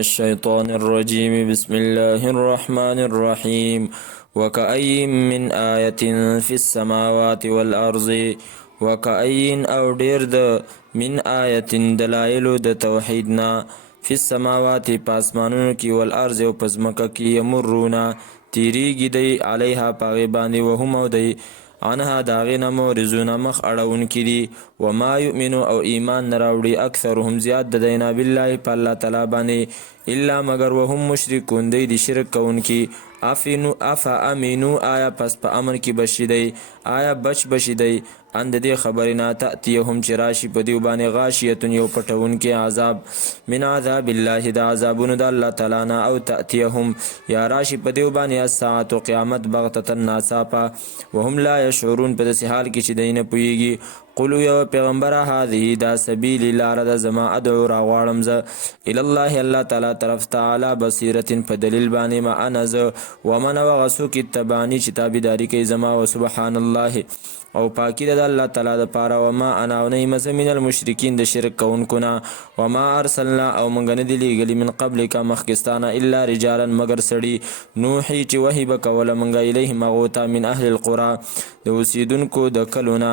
الشيطان الرجيم بسم الله الرحمن الرحيم وكأي من آية في السماوات والأرض وكأي أو دير من آية دلائل توحيدنا في السماوات پاسمانونو کی والأرض و پزمکه کی یمرونا تیریگی دی علیها پاغی باندی وهم او دی عنها داغین مورزون مخ اڑون کی دی وما یؤمنو او ایمان نراوڑی اکثرهم زیاد ددینا بالله پا اللہ تعالی باندی الا مگر وهم مشرکون دی شرک کون کی افا امینو آیا پس پا امن کی بشی دی آیا بشی دی اند دی خبرنا تأتیهم چراشی پا دیو بانی غاشیتون یو پتون کی عذاب من عذاب الله دا عذابون دا اللہ تعالینا او تأتیهم یا راشی پا دیو بانی الساعت و قیامت بغتتا ناساپا وهم لا یشعرون پا دسی حال کی چی دین پویگی قلو یو پیغمبر هذه دا سبیل لار دا زما ادعو راغوارم ز الالله اللہ تعالی طرف تعالی بصیرت پا دلیل بانی ما انز ومن وغسو کی تبانی چتابی داری کی زما و سبحان الله او پاکی د الله تعالی د پاره وما انا ونیمس من المشرکین د شرک کونکنا وما ارسلنا او منګ نه دی لېږلي من قبل کا مخکستانه الا رجالا مگر سړي نوحي چې وحي به کوله منګ الیه مغوتا من اهل القرى د اوسیدونکو د کلونه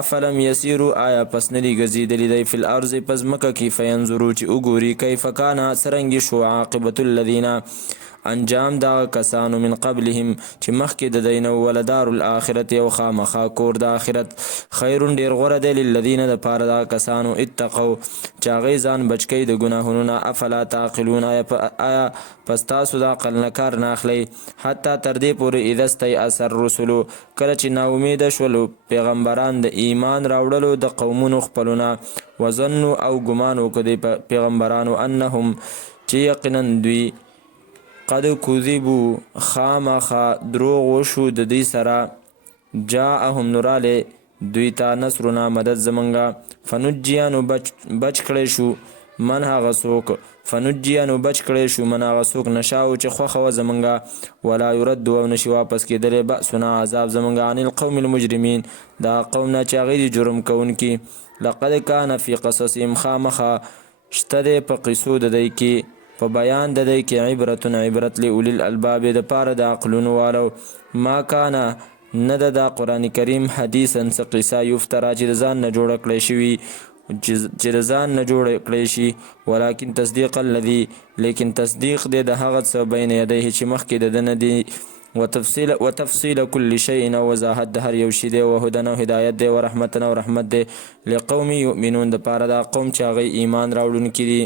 افلم یسیرو آیا پس ندی ګرځېدلي دی فی الارض پس مکه کې فینظرو چې وګوري کیف کان څرنګې شو عاقبة الذین انجام دا کسانو من قبلهم چې مخکې د دینه ولدار الاخرت یو خامخا کور د آخرت خیرون ډیر غوره دی للذین د پاره دا کسانو اتقوا چې هغوی ځان بچ کوي د ګناهونو نه افلا تعقلون آیا پس تاسو د عقل نه کار نه اخلئ حتی تر دې پورې اذا استیأس الرسل کله چې ناامیده شولو پیغمبران د ایمان راوړلو د قومونو خپلونه وظنوا او ګمان وکړي د پیغمبرانو انهم چې یقینا دوی قد کذبو خامخا دروغ وشو د دې سره جاءهم نراله دوی ته نصرنا مدد زمنګا فنجیانو بچ کړی شو من هغه څوک فنجیانو بچ کړی شو من هغه څوک نشاو چې خوښه و زمنګا ولا يرد او نشي واپس کېدلی بأسنا عذاب زمنګا عن القوم المجرمین دا قوم نه چې هغوی جرم کوونکي لقد کان فی قصصهم خامخا شته دی په قصو د دوی کې په بیان د دی کې عبرت لأولی الالباب د پاره د عقلونو والو ما کانا نه د قرآن کریم حدیثا څه قصه یفترا چې د ځان نه جوړه کړی شوي چې د ځان نه جوړه کړی شي ولکن تصدیق الذي لیکن تصدیق دی د هغه څه بین یدیه چې مخکې د ده نه دی وتفصیل کل شیء او وضاحت د هر یو شي دی وهدن او هدایت دی ورحمت او رحمت دی لقوم یؤمنون د پاره د قوم چې هغوی ایمان راوړونکي دي